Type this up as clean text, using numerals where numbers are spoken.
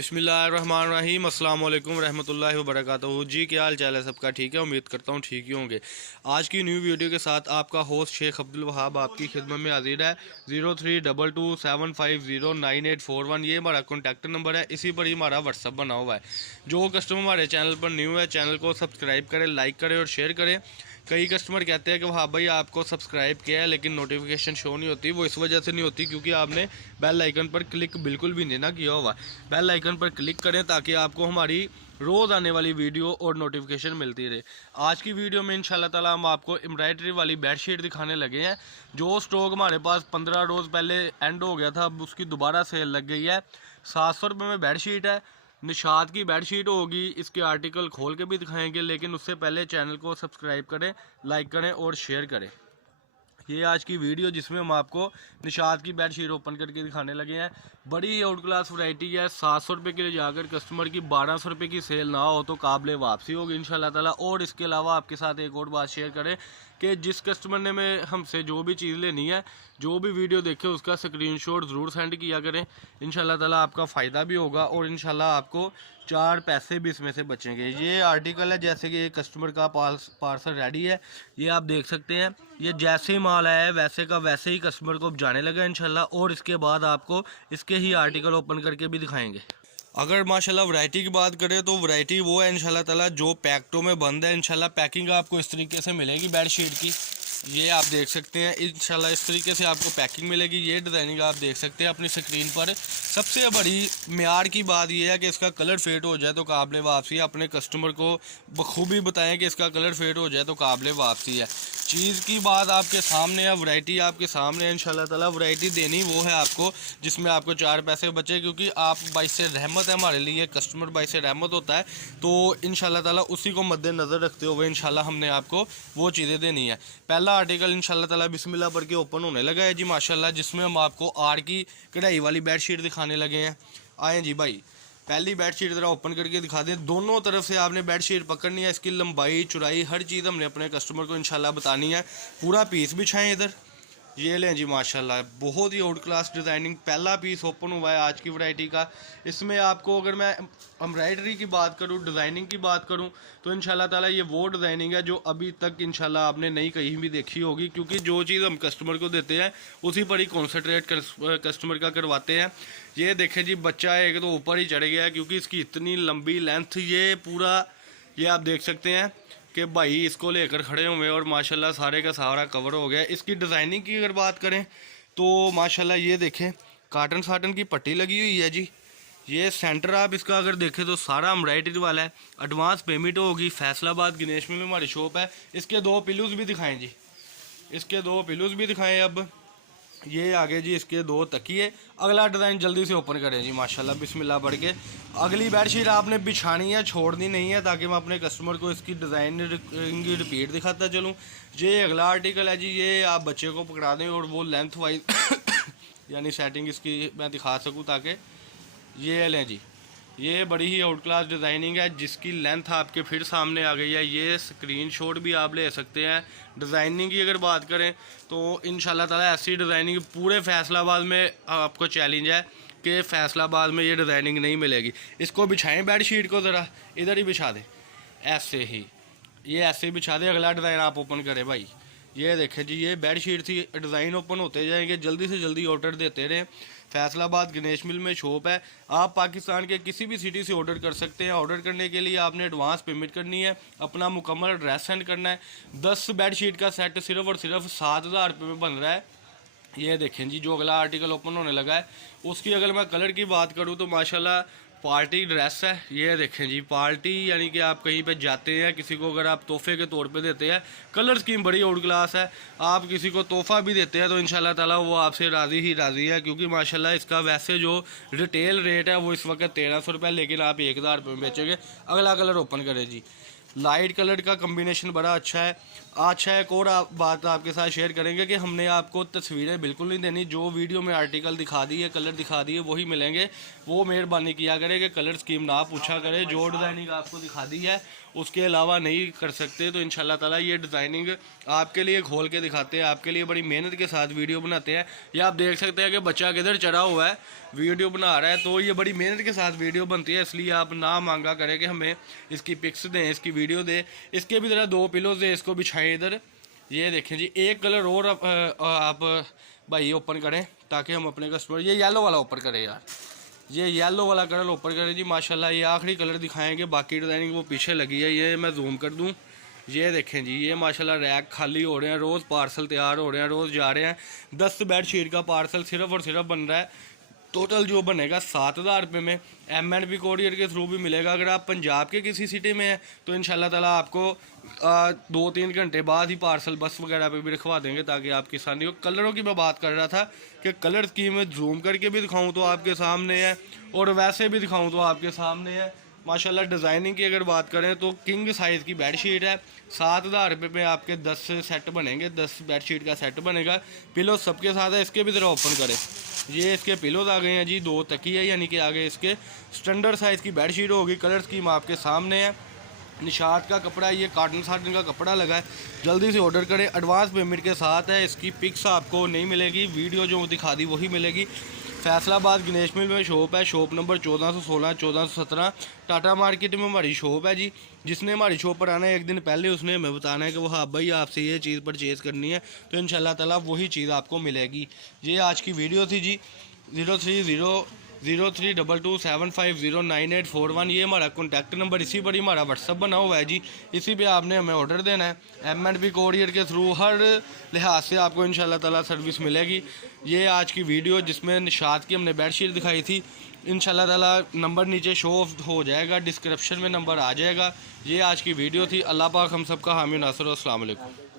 बिस्मिल्लाहिर्रहमानिर्रहीम अस्सलाम वालेकुम रहमतुल्लाहि व बरकातहू। जी क्या हाल चाल है सबका? ठीक है, उम्मीद करता हूँ ठीक ही होंगे। आज की न्यू वीडियो के साथ आपका होस्ट शेख अब्दुल वहाब आपकी खिदमत में हाजिर है। 032275098841 ये हमारा कॉन्टैक्ट नंबर है, इसी पर ही हमारा व्हाट्सअप बना हुआ है। जो कस्टमर हमारे चैनल पर न्यू है, चैनल को सब्सक्राइब करें, लाइक करें और शेयर करें। कई कस्टमर कहते हैं कि हाँ भाई आपको सब्सक्राइब किया है लेकिन नोटिफिकेशन शो नहीं होती। वो इस वजह से नहीं होती क्योंकि आपने बेल आइकन पर क्लिक बिल्कुल भी नहीं ना किया हुआ। बेल आइकन पर क्लिक करें ताकि आपको हमारी रोज़ आने वाली वीडियो और नोटिफिकेशन मिलती रहे। आज की वीडियो में इंशाल्लाह ताला हम आपको एम्ब्रॉयडरी वाली बेडशीट दिखाने लगे हैं। जो स्टॉक हमारे पास 15 रोज़ पहले एंड हो गया था, अब उसकी दोबारा सेल लग गई है। 700 रुपये में बेडशीट है, निशात की बेडशीट होगी। इसके आर्टिकल खोल के भी दिखाएंगे, लेकिन उससे पहले चैनल को सब्सक्राइब करें, लाइक करें और शेयर करें। ये आज की वीडियो जिसमें हम आपको निशात की बेडशीट ओपन करके दिखाने लगे हैं। बड़ी आउट क्लास वैरायटी है। 700 रुपये के लिए जाकर कस्टमर की 1200 रुपये की सेल ना हो तो काबिल वापसी होगी इंशाल्लाह ताला। और इसके अलावा आपके साथ एक और बात शेयर करें कि जिस कस्टमर ने में हमसे जो भी चीज़ लेनी है, जो भी वीडियो देखे उसका स्क्रीनशॉट ज़रूर सेंड किया करें। इंशाल्लाह ताला आपका फ़ायदा भी होगा और इंशाल्लाह आपको 4 पैसे भी इसमें से बचेंगे। ये आर्टिकल है, जैसे कि कस्टमर का पार्सल रेडी है, ये आप देख सकते हैं। ये जैसे ही माल आया है वैसे का वैसे ही कस्टमर को जाने लगा इंशाल्लाह। और इसके बाद आपको इसके ही आर्टिकल ओपन करके भी दिखाएंगे। अगर माशाल्लाह वैरायटी की बात करें तो वैरायटी वो है इंशाल्लाह ताला जो पैकेटों में बंद है। इंशाल्लाह पैकिंग आपको इस तरीके से मिलेगी बेडशीट की, ये आप देख सकते हैं। इंशाल्लाह इस तरीके से आपको पैकिंग मिलेगी। ये डिज़ाइनिंग आप देख सकते हैं अपनी स्क्रीन पर। सबसे बड़ी म्यार की बात यह है कि इसका कलर फेड हो जाए तो काबिल वापसी है। अपने कस्टमर को बखूबी बताएं कि इसका कलर फेड हो जाए तो काबिल वापसी है। चीज़ की बात आपके सामने है, वैरायटी आपके सामने है। इंशाल्लाह ताला वैरायटी देनी वो है आपको जिसमें आपको 4 पैसे बचे, क्योंकि आप बाइस रहमत है हमारे लिए, कस्टमर बाइस रहमत होता है। तो इंशाल्लाह ताला उसी को मद्देनज़र रखते हुए इंशाल्लाह हमने आपको वो चीज़ें देनी है। पहला आर्टिकल इंशाल्लाह ताला बिस्मिल्लाह पढ़ के ओपन होने लगा है जी माशाल्लाह, जिसमें हम आपको आड़ की कढ़ाई वाली बेडशीट दिखाने लगे हैं। आए जी भाई, पहली बेडशीट ज़रा ओपन करके दिखा दें। दोनों तरफ से आपने बेडशीट पकड़नी है, इसकी लंबाई चौड़ाई हर चीज़ हमने अपने कस्टमर को इंशाल्लाह बतानी है। पूरा पीस बिछाएं इधर, ये लें जी माशाल्लाह, बहुत ही आउट क्लास डिज़ाइनिंग। पहला पीस ओपन हुआ है आज की वैरायटी का। इसमें आपको अगर मैं एम्ब्रॉयडरी की बात करूं, डिज़ाइनिंग की बात करूं, तो इंशाल्लाह ताला ये वो डिज़ाइनिंग है जो अभी तक इंशाल्लाह आपने नहीं कहीं भी देखी होगी। क्योंकि जो चीज़ हम कस्टमर को देते हैं उसी पर ही कॉन्सनट्रेट कस्टमर का करवाते हैं। ये देखें जी, बच्चा एक तो ऊपर ही चढ़ गया है क्योंकि इसकी इतनी लंबी लेंथ, ये पूरा ये आप देख सकते हैं कि भाई इसको लेकर खड़े हुए और माशाल्लाह सारे का सारा कवर हो गया। इसकी डिज़ाइनिंग की अगर बात करें तो माशाल्लाह ये देखें, काटन साटन की पट्टी लगी हुई है जी। ये सेंटर आप इसका अगर देखें तो सारा एम्ब्रॉयडरी वाला है। एडवांस पेमेंट होगी। फैसलाबाद गणेश में हमारी शॉप है। इसके 2 पिलूज़ भी दिखाएं जी, इसके 2 पिलूज़ भी दिखाएं। अब ये आगे जी इसके 2 तकिए। अगला डिज़ाइन जल्दी से ओपन करें जी माशाल्लाह बिस्मिल्लाह पढ़ के। अगली बेडशीट आपने बिछानी है, छोड़नी नहीं है, ताकि मैं अपने कस्टमर को इसकी डिज़ाइन रिपीट दिखाता चलूँ। ये अगला आर्टिकल है जी, ये आप बच्चे को पकड़ा दें और वो लेंथ वाइज यानी सेटिंग इसकी मैं दिखा सकूँ ताकि ये लें जी। ये बड़ी ही आउट क्लास डिज़ाइनिंग है जिसकी लेंथ आपके फिर सामने आ गई है। ये स्क्रीनशॉट भी आप ले सकते हैं। डिज़ाइनिंग की अगर बात करें तो इंशाल्लाह ताला ऐसी डिज़ाइनिंग पूरे फैसलाबाद में आपको चैलेंज है कि फैसलाबाद में ये डिज़ाइनिंग नहीं मिलेगी। इसको बिछाएं बेडशीट को, ज़रा इधर ही बिछा दें, ऐसे ही, ये ऐसे ही बिछा दें। अगला डिज़ाइन आप ओपन करें भाई। ये देखें जी, ये बेडशीट थी, डिज़ाइन ओपन होते जाएंगे। जल्दी से जल्दी ऑर्डर देते रहें। फैसलाबाद गणेश मिल में शॉप है। आप पाकिस्तान के किसी भी सिटी से ऑर्डर कर सकते हैं। ऑर्डर करने के लिए आपने एडवांस पेमेंट करनी है, अपना मुकम्मल एड्रेस सेंड करना है। 10 बेडशीट का सेट सिर्फ और सिर्फ 7000 रुपये में बन रहा है। ये देखें जी, जो अगला आर्टिकल ओपन होने लगा है उसकी अगर मैं कलर की बात करूँ तो माशाल्लाह पार्टी ड्रेस है। ये देखें जी, पार्टी यानी कि आप कहीं पे जाते हैं, किसी को अगर आप तोहफे के तौर पे देते हैं। कलर स्कीम बड़ी आउट क्लास है। आप किसी को तोहफा भी देते हैं तो इंशाल्लाह ताला वो आपसे राज़ी ही राज़ी है, क्योंकि माशाल्लाह इसका वैसे जो रिटेल रेट है वो इस वक्त 1300 रुपये, लेकिन आप 1000 रुपये में बेचेंगे। अगला कलर ओपन करें जी। लाइट कलर का कम्बिनेशन बड़ा अच्छा है। अच्छा, एक और बात आपके साथ शेयर करेंगे कि हमने आपको तस्वीरें बिल्कुल नहीं देनी। जो वीडियो में आर्टिकल दिखा दिए, कलर दिखा दिए, वही मिलेंगे। वो मेहरबानी किया करें कि कलर स्कीम ना पूछा करें। जो डिज़ाइनिंग आपको दिखा दी है उसके अलावा नहीं कर सकते। तो इंशाल्लाह ताला ये डिज़ाइनिंग आपके लिए खोल के दिखाते हैं, आपके लिए बड़ी मेहनत के साथ वीडियो बनाते हैं। ये आप देख सकते हैं कि बच्चा किधर चढ़ा हुआ है। वीडियो बना रहा है, तो ये बड़ी मेहनत के साथ वीडियो बनती है, इसलिए आप ना मांगा करें कि हमें इसकी पिक्स दें, इसकी वीडियो दें। इसके भी ज़रा 2 पिलोज दें, इसको बिछाएं इधर। ये देखें जी, एक कलर और आप भाई ओपन करें ताकि हम अपने कस्टमर, ये येलो वाला ओपन करें यार, ये येलो वाला कलर ओपन करें जी माशाल्लाह। ये आखिरी कलर दिखाएंगे, बाकी डिज़ाइनिंग वो पीछे लगी है। ये मैं जूम कर दूँ, ये देखें जी, ये माशाल्लाह रैक खाली हो रहे हैं, रोज़ पार्सल तैयार हो रहे हैं, रोज़ जा रहे हैं। 10 बेडशीट का पार्सल सिर्फ और सिर्फ बन रहा है। टोटल जो बनेगा 7,000 रुपये में। M&P कोरियर के थ्रू भी मिलेगा। अगर आप पंजाब के किसी सिटी में हैं तो इंशाल्लाह ताला आपको 2-3 घंटे बाद ही पार्सल बस वगैरह पे भी रखवा देंगे, ताकि आपकी आसानी हो। कलरों की मैं बात कर रहा था कि कलर की मैं जूम करके भी दिखाऊं तो आपके सामने है, और वैसे भी दिखाऊं तो आपके सामने है माशाल्लाह। डिज़ाइनिंग की अगर बात करें तो किंग साइज़ की बेडशीट है। 7,000 रुपये में आपके 10 सेट बनेंगे, 10 बेडशीट का सेट बनेगा। पिलो सबके साथ है। इसके भी ज़रा ओपन करें, ये इसके पिलोज आ गए हैं जी, 2 तकिए यानी कि आगे इसके स्टैंडर्ड साइज़ की बेडशीट होगी। कलर स्कीम आपके सामने है। निशात का कपड़ा, ये कॉटन साटन का कपड़ा लगा है। जल्दी से ऑर्डर करें, एडवांस पेमेंट के साथ है। इसकी पिक्स आपको नहीं मिलेगी, वीडियो जो दिखा दी वही मिलेगी। फैसलाबाद गणेश मिल में शॉप है, शॉप नंबर 1416 1417 टाटा मार्केट में हमारी शॉप है जी। जिसने हमारी शॉप पर आना है एक दिन पहले, उसने हमें बताना है कि वो हाँ भाई आपसे ये चीज़ परचेज़ करनी है, तो इंशाल्लाह ताला वही चीज़ आपको मिलेगी। ये आज की वीडियो थी जी। 030227509841 ये हमारा कॉन्टैक्ट नंबर, इसी पर ही हमारा व्हाट्सअप बना हुआ है जी। इसी पे आपने हमें ऑर्डर देना है। M&P कोरियर के थ्रू हर लिहाज से आपको इंशाल्लाह ताला सर्विस मिलेगी। ये आज की वीडियो जिसमें निशात की हमने बेडशीट दिखाई थी, इंशाल्लाह ताला नंबर नीचे शो हो जाएगा, डिस्क्रिप्शन में नंबर आ जाएगा। ये आज की वीडियो थी। अल्लाह पाक हम सबका हामी नासर। अस्सलाम वालेकुम।